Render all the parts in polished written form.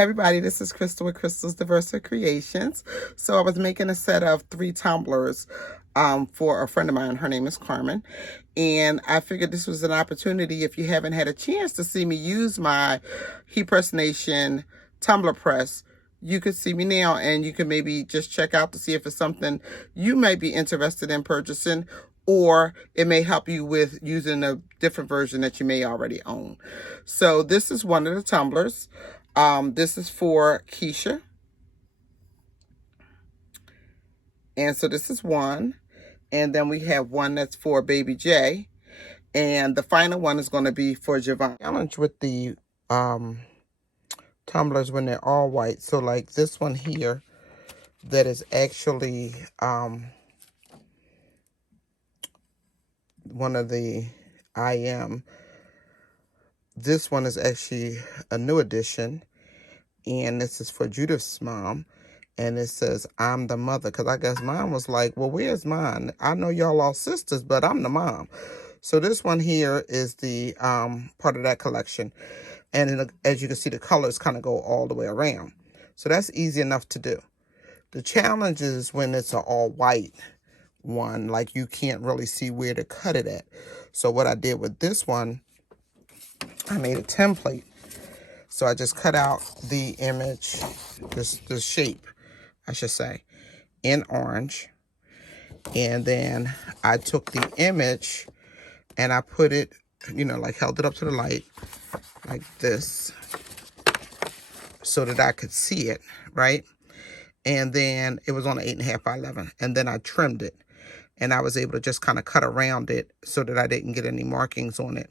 Hey everybody, this is Crystal with Crystal's Diverse Creations. So I was making a set of 3 tumblers for a friend of mine. Her name is Carmen. And I figured this was an opportunity, if you haven't had a chance to see me use my HeatPress Nation tumbler press, you could see me now and you can maybe just check out to see if it's something you might be interested in purchasing, or it may help you with using a different version that you may already own. So this is one of the tumblers. This is for Keisha. And so this is one. And then we have one that's for Baby J. And the final one is going to be for Javon. Challenge with the tumblers when they're all white. So like this one here that is actually one of the IM. This one is actually a new edition. And this is for Judith's mom. And it says, I'm the mother. Because I guess mom was like, well, where's mine? I know y'all all sisters, but I'm the mom. So this one here is the part of that collection. And as you can see, the colors kind of go all the way around. So that's easy enough to do. The challenge is when it's an all white one, like you can't really see where to cut it at. So what I did with this one, I made a template. So I just cut out the image, the shape, I should say, in orange. And then I took the image and I put it, you know, like held it up to the light like this so that I could see it, right? And then it was on an 8.5 by 11. And then I trimmed it. And I was able to just kind of cut around it so that I didn't get any markings on it.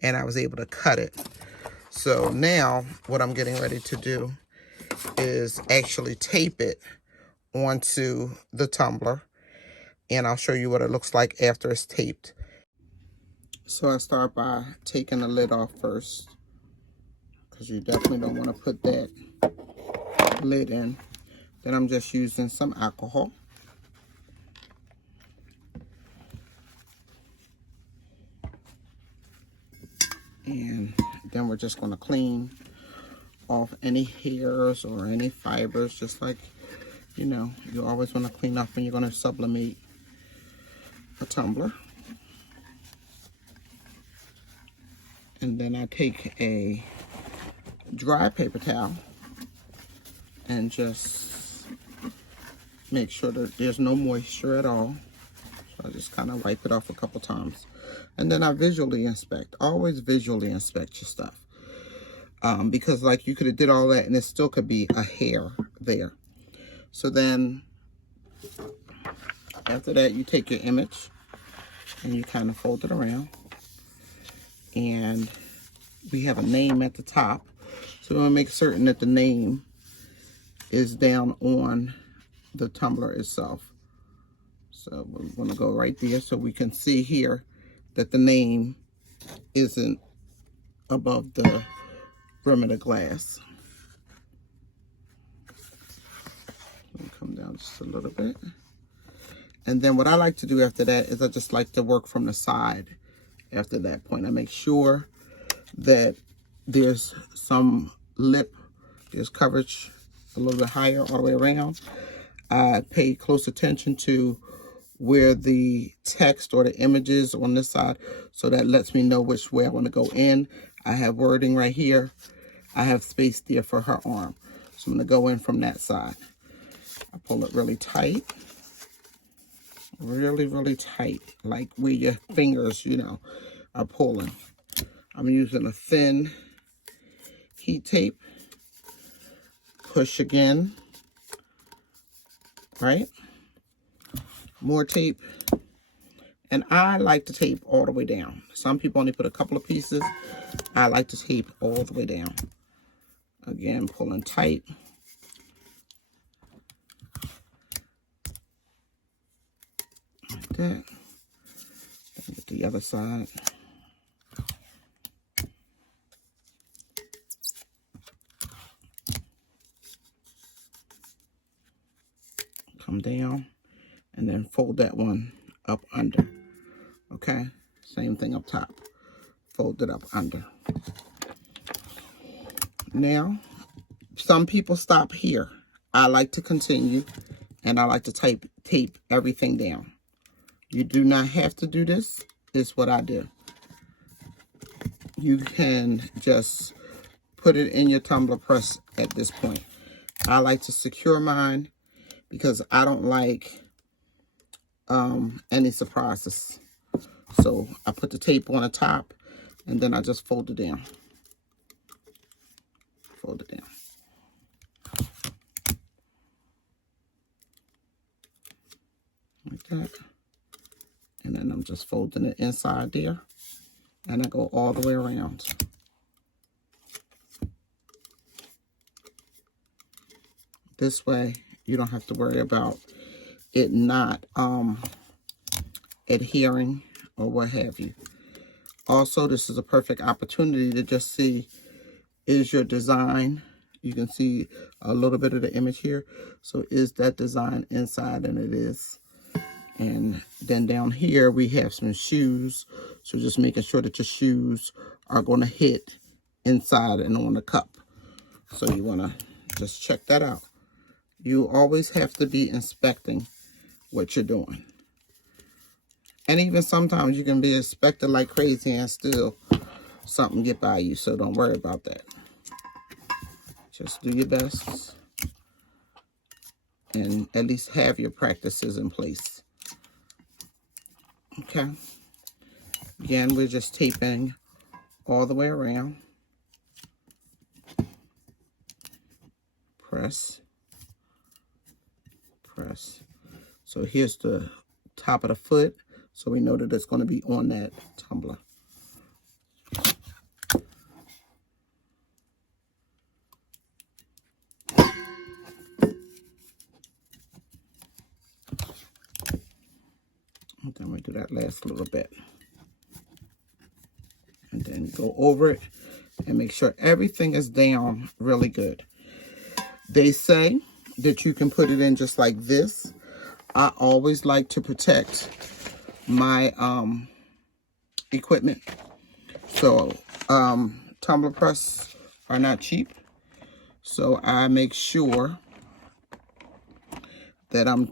And I was able to cut it. So now what I'm getting ready to do is actually tape it onto the tumbler. And I'll show you what it looks like after it's taped. So I start by taking the lid off first, because you definitely don't want to put that lid in. Then I'm just using some alcohol. And then we're just going to clean off any hairs or any fibers, just like, you know, you always want to clean up when you're going to sublimate a tumbler. And then I take a dry paper towel and just make sure that there's no moisture at all. So I just kind of wipe it off a couple times. And then I visually inspect. Always visually inspect your stuff. Because like you could have did all that and it still could be a hair there. So then after that, you take your image and you kind of fold it around. And we have a name at the top. So we want to make certain that the name is down on the tumbler itself. So we're going to go right there so we can see here that the name isn't above the rim of the glass. Come down just a little bit. And then what I like to do after that is I just like to work from the side after that point. I make sure that there's some lip, there's coverage a little bit higher all the way around. I pay close attention to where the text or the images on this side, so that lets me know which way I want to go in. I have wording right here. I have space there for her arm. So I'm going to go in from that side. I pull it really tight. Really, really tight. Like where your fingers, you know, are pulling. I'm using a thin heat tape. Push again. Right? More tape. And I like to tape all the way down. Some people only put a couple of pieces. I like to tape all the way down. Again, pulling tight. Like that. Then get the other side. Come down. And then fold that one up under. Okay? Same thing up top. Fold it up under. Now, Some people stop here. I like to continue, and I like to tape everything down. You do not have to do this. It's what I do. You can just put it in your tumbler press at this point. I like to secure mine because I don't like any surprises. So I put the tape on the top, and then I just fold it down. Fold it down. Like that. And then I'm just folding it inside there. And I go all the way around. This way, you don't have to worry about it not adhering or what have you. Also, this is a perfect opportunity to just see, is your design, you can see a little bit of the image here. So is that design inside? And it is. And then down here, we have some shoes. So just making sure that your shoes are going to hit inside and on the cup. So you want to just check that out. You always have to be inspecting what you're doing. And even sometimes you can be inspected like crazy and still something get by you. So don't worry about that. Just do your best. And at least have your practices in place. Okay. Again, we're just taping all the way around. Press. Press. So here's the top of the foot. So we know that it's going to be on that tumbler. And then we do that last little bit. And then go over it and make sure everything is down really good. They say that you can put it in just like this. I always like to protect my equipment. So tumbler press are not cheap. So I make sure that I'm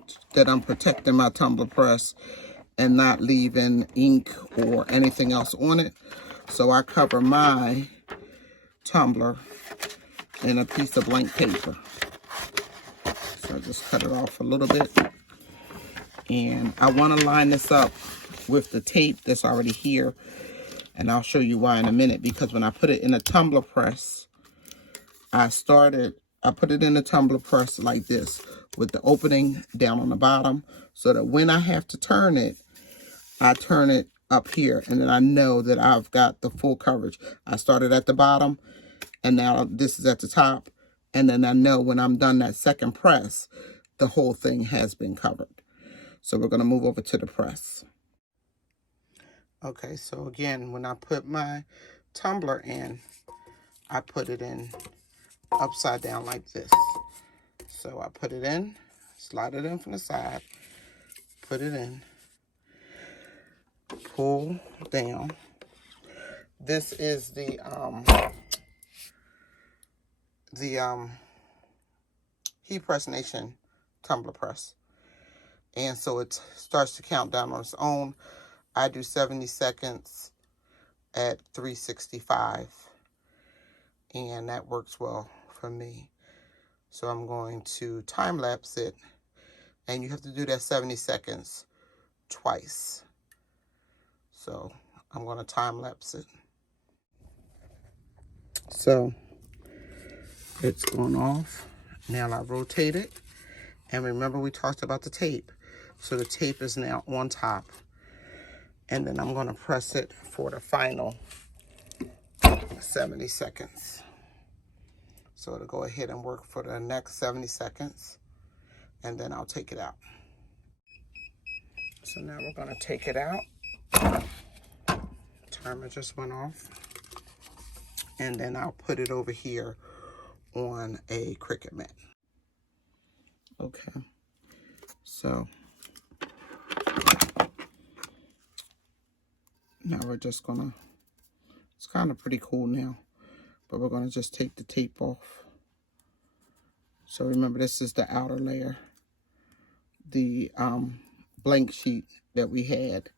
protecting my tumbler press and not leaving ink or anything else on it. So I cover my tumbler in a piece of blank paper. So I just cut it off a little bit. And I want to line this up with the tape that's already here. And I'll show you why in a minute. Because when I put it in a tumbler press, I put it in a tumbler press like this with the opening down on the bottom. So that when I have to turn it, I turn it up here. And then I know that I've got the full coverage. I started at the bottom. And now this is at the top. And then I know when I'm done that second press, the whole thing has been covered. So we're going to move over to the press. Okay, so again, when I put my tumbler in, I put it in upside down like this. So I put it in, slide it in from the side, put it in, pull down. This is the HeatPress Nation tumbler press. And so it starts to count down on its own. I do 70 seconds at 365. And that works well for me. So I'm going to time lapse it. And you have to do that 70 seconds twice. So I'm going to time lapse it. So it's going off. Now I rotate it. And remember we talked about the tape. So the tape is now on top. And then I'm going to press it for the final 70 seconds. So it'll go ahead and work for the next 70 seconds. And then I'll take it out. So now we're going to take it out. Timer just went off. And then I'll put it over here on a Cricut mat. Okay. So now we're just gonna, it's kind of pretty cool now, but we're gonna just take the tape off. So remember, this is the outer layer, the blank sheet that we had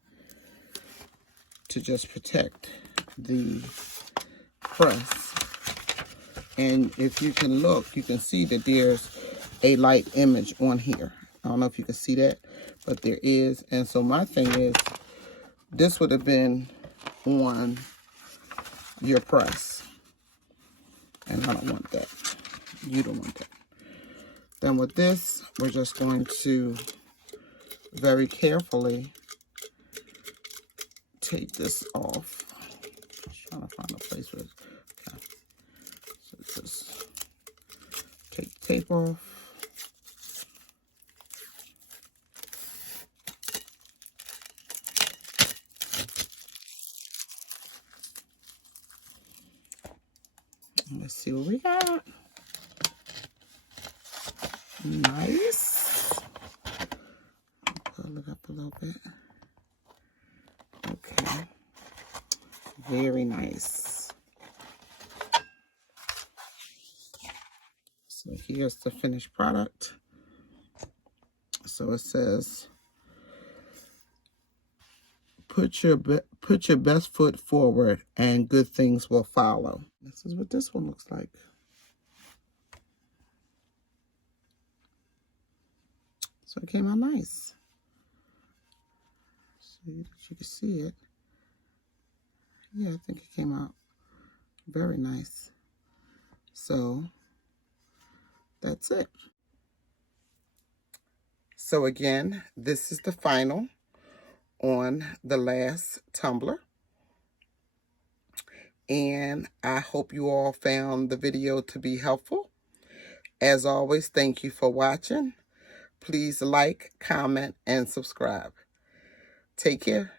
to just protect the press. And if you can look, you can see that there's a light image on here. I don't know if you can see that, but there is. And so my thing is, this would have been on your press. And I don't want that. You don't want that. Then with this, we're just going to very carefully take this off. Just trying to find a place where it's, okay. So just take the tape off. Let's see what we got. Nice. Pull it up a little bit. Okay. Very nice. So here's the finished product. So it says, put your best foot forward and good things will follow. This is what this one looks like. So it came out nice. So you can see it. Yeah, I think it came out very nice. So that's it. So again, this is the final on the last tumbler. And I hope you all found the video to be helpful. As always, thank you for watching. Please like, comment, and subscribe. Take care.